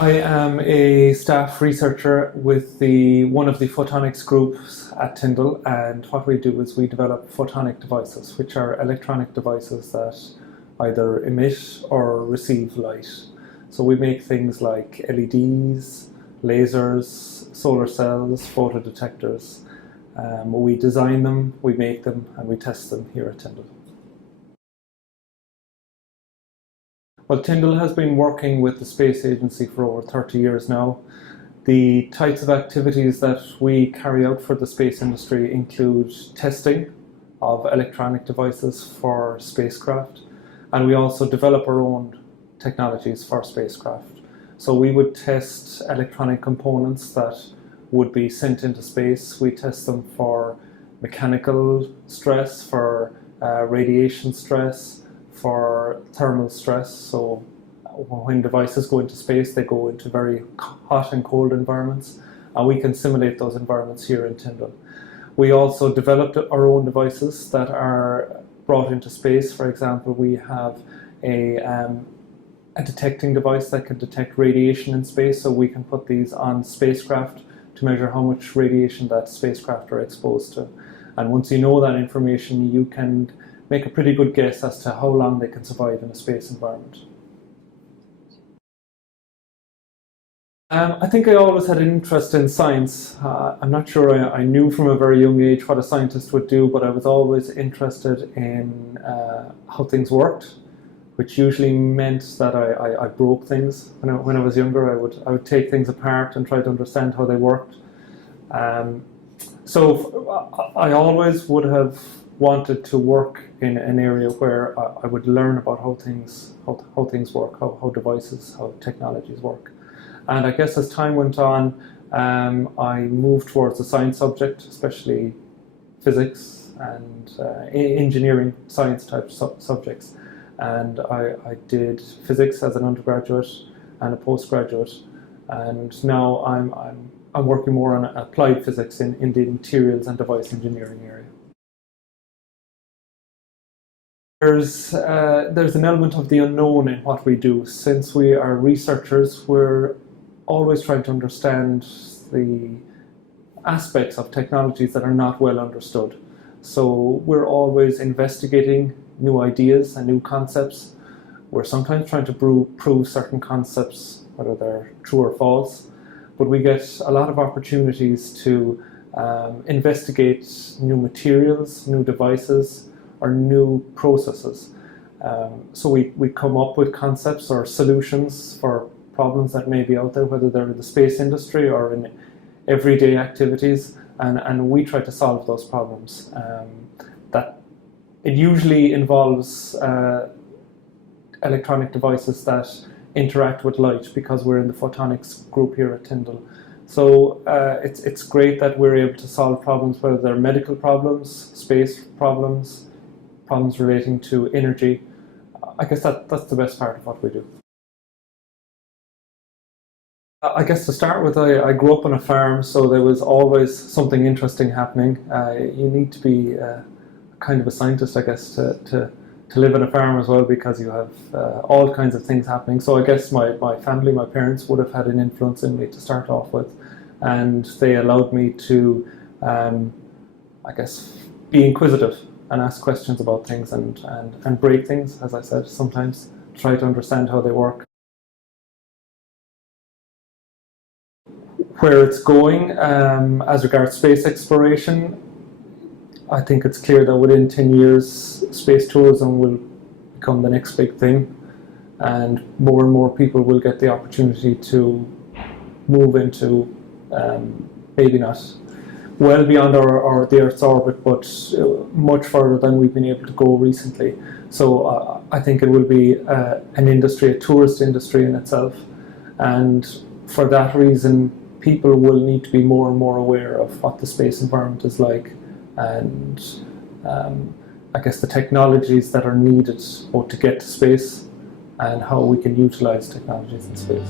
I am a staff researcher with one of the photonics groups at Tyndall, and what we do is we develop photonic devices, which are electronic devices that either emit or receive light. So we make things like LEDs, lasers, solar cells, photodetectors. We design them, we make them, and we test them here at Tyndall. Well, Tyndall has been working with the Space Agency for over 30 years now. The types of activities that we carry out for the space industry include testing of electronic devices for spacecraft, and we also develop our own technologies for spacecraft. So we would test electronic components that would be sent into space. We test them for mechanical stress, for radiation stress, for thermal stress. So when devices go into space, they go into very hot and cold environments, and we can simulate those environments here in Tyndall. We also developed our own devices that are brought into space. For example, we have a detecting device that can detect radiation in space, so we can put these on spacecraft to measure how much radiation that spacecraft are exposed to. And once you know that information, you can make a pretty good guess as to how long they can survive in a space environment. I think I always had an interest in science. I'm not sure I knew from a very young age what a scientist would do, but I was always interested in how things worked, which usually meant that I broke things. When I was younger, I would take things apart and try to understand how they worked. So I always would have wanted to work in an area where I would learn about how things work, how devices, how technologies work. And I guess as time went on, I moved towards the science subject, especially physics and engineering science type subjects. And I did physics as an undergraduate and a postgraduate, and now I'm working more on applied physics in the materials and device engineering area. There's an element of the unknown in what we do. Since we are researchers, we're always trying to understand the aspects of technologies that are not well understood. So we're always investigating new ideas and new concepts. We're sometimes trying to prove certain concepts, whether they're true or false, but we get a lot of opportunities to investigate new materials, new devices, or new processes. So we come up with concepts or solutions for problems that may be out there, whether they're in the space industry or in everyday activities, and we try to solve those problems. That it usually involves electronic devices that interact with light, because we're in the photonics group here at Tyndall. So it's great that we're able to solve problems, whether they're medical problems, space problems, problems relating to energy. I guess that's the best part of what we do. I guess to start with, I grew up on a farm, so there was always something interesting happening. You need to be kind of a scientist, I guess, to live on a farm as well, because you have all kinds of things happening. So I guess my family, my parents would have had an influence in me to start off with, and they allowed me to, I guess, be inquisitive and ask questions about things and break things, as I said, sometimes try to understand how they work. Where it's going as regards space exploration, I think it's clear that within 10 years space tourism will become the next big thing, and more people will get the opportunity to move into maybe not well beyond the Earth's orbit, but much further than we've been able to go recently. So I think it will be an industry, a tourist industry in itself, and for that reason people will need to be more and more aware of what the space environment is like, and I guess the technologies that are needed both to get to space and how we can utilize technologies in space.